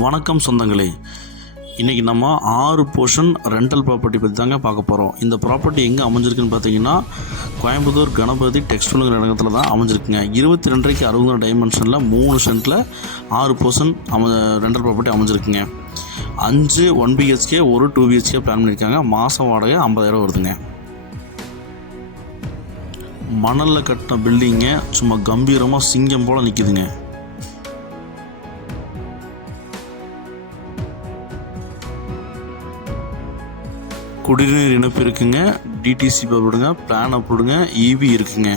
வணக்கம் சொந்தங்களே. இன்றைக்கி நம்ம ஆறு போர்ஷன் ரெண்டல் ப்ராப்பர்ட்டி பற்றி தாங்க பார்க்க போகிறோம் இந்த ப்ராப்பர்ட்டி எங்கே அமைஞ்சிருக்குன்னு பார்த்தீங்கன்னா கோயம்புத்தூர் கணபதி டெக்ஸ்டைலுங்கிற இடத்துல தான் அமைஞ்சிருக்குங்க. இருபத்தி ரெண்டரைக்கு அறுபது டைமென்ஷனில் மூணு சென்ட்டில் ஆறு போர்ஷன் அம ரெண்டல் ப்ராப்பர்ட்டி அமைஞ்சிருக்குங்க. அஞ்சு ஒன் பிஹெச்கே ஒரு டூ பிஹெச்கே பிளான் பண்ணியிருக்காங்க. மாதம் வாடகை ஐம்பதாயிரம் வருதுங்க. மணலில் கட்டின பில்டிங்கை சும்மா கம்பீரமாக சிங்கம் போல் நிற்கிதுங்க குடிநீர் இணைப்பு இருக்குங்க. டிடிசி போடுங்க பிளான் போடுங்க இபி இருக்குங்க.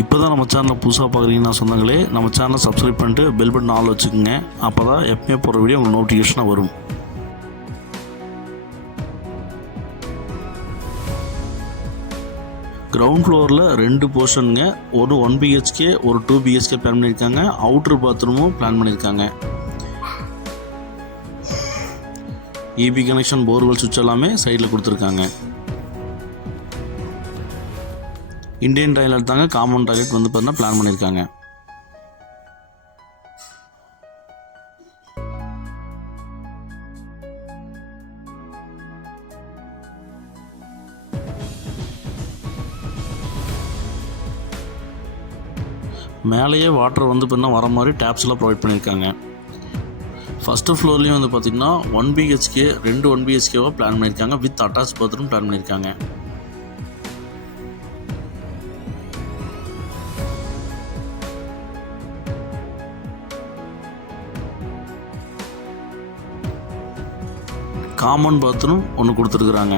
இப்போ தான் நம்ம சேனலை புதுசாக பார்க்குறீங்கன்னா சொன்னாங்களே நம்ம சேனலை சப்ஸ்கிரைப் பண்ணிட்டு பெல் பட்டன் ஆள் வச்சுக்கோங்க. அப்போ தான் எப்பவுமே போகிற வீடியோ உங்களுக்கு நோட்டிஃபிகேஷனாக வரும். கிரவுண்ட் ஃப்ளோரில் ரெண்டு போர்ஷனுங்க ஒரு ஒன் பிஹெச்கே ஒரு டூ பிஹெச்கே பிளான் பண்ணியிருக்காங்க. அவுட்ரு பாத்ரூமும் பிளான் பண்ணியிருக்காங்க. இபி கனெக்ஷன் போர்வெல் சுவிட்ச் எல்லாமே சைடில் கொடுத்துருக்காங்க. இந்தியன் டாய்லெட் தாங்க காமன் டாய்லெட் வந்து பார்த்தீங்கன்னா பிளான் பண்ணியிருக்காங்க. மேலேயே வாட்டர் வந்து பார்த்தீங்கன்னா வர மாதிரி டேப்ஸ்லாம் ப்ரொவைட் பண்ணியிருக்காங்க. ஃபஸ்ட்டு ஃப்ளோர்லேயும் வந்து பார்த்திங்கன்னா ஒன் பிஹெச்கே ரெண்டு ஒன் பிஹெச்கேவாக பிளான் பண்ணியிருக்காங்க. வித் அட்டாச் பாத்ரூம் பிளான் பண்ணியிருக்காங்க. காமன் பாத்ரூம் ஒன்று கொடுத்துருக்குறாங்க.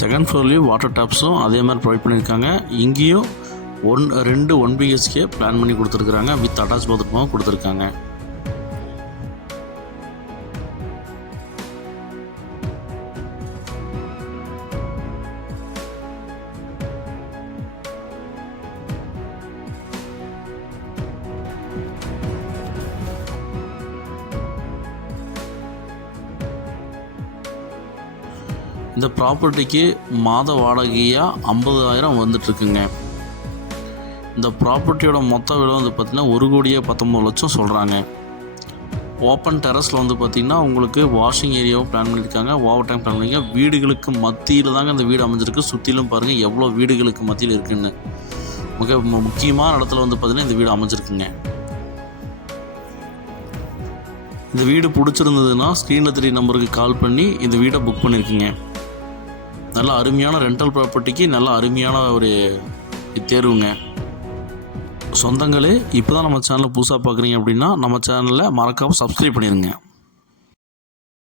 செகண்ட் ஃப்ளோர்லேயும் வாட்டர் டேப்ஸும் அதே மாதிரி ப்ரொவைட் பண்ணியிருக்காங்க. இங்கேயும் ஒன் ரெண்டு ஒன் பிஹெச்கே பிளான் பண்ணி கொடுத்துருக்குறாங்க. வித் அட்டாச் பாத்ரூமாகவும் கொடுத்துருக்காங்க. இந்த ப்ராப்பர்ட்டிக்கு மாத வாடகையாக ஐம்பதாயிரம் வந்துட்டுருக்குங்க. இந்த ப்ராப்பர்ட்டியோட மொத்த விலை வந்து பார்த்திங்கன்னா ஒரு கோடியே பத்தொம்பது லட்சம் சொல்கிறாங்க ஓப்பன் டெரஸில் வந்து பார்த்திங்கன்னா உங்களுக்கு வாஷிங் ஏரியாவும் பிளான் பண்ணியிருக்காங்க. ஓவர் டைம் பிளான் பண்ணியிருக்காங்க. வீடுகளுக்கு மத்தியில் தாங்க இந்த வீடு அமைஞ்சிருக்கு. சுற்றிலும் பாருங்கள் எவ்வளோ வீடுகளுக்கு மத்தியில் இருக்குன்னு. மிக முக்கியமான இடத்துல வந்து பார்த்திங்கன்னா இந்த வீடு அமைஞ்சிருக்குங்க. இந்த வீடு பிடிச்சிருந்ததுன்னா ஸ்க்ரீனில் தெரிய நம்பருக்கு கால் பண்ணி இந்த வீடை புக் பண்ணியிருக்கீங்க நல்ல அருமையான ரெண்டல் ப்ராப்பர்ட்டிக்கு நல்ல அருமையான ஒரு தேர்வுங்க. சொந்தங்களே இப்போ தான் நம்ம சேனலை புதுசாக பார்க்குறீங்க அப்படின்னா நம்ம சேனலை மறக்காமல் சப்ஸ்கிரைப் பண்ணிடுங்க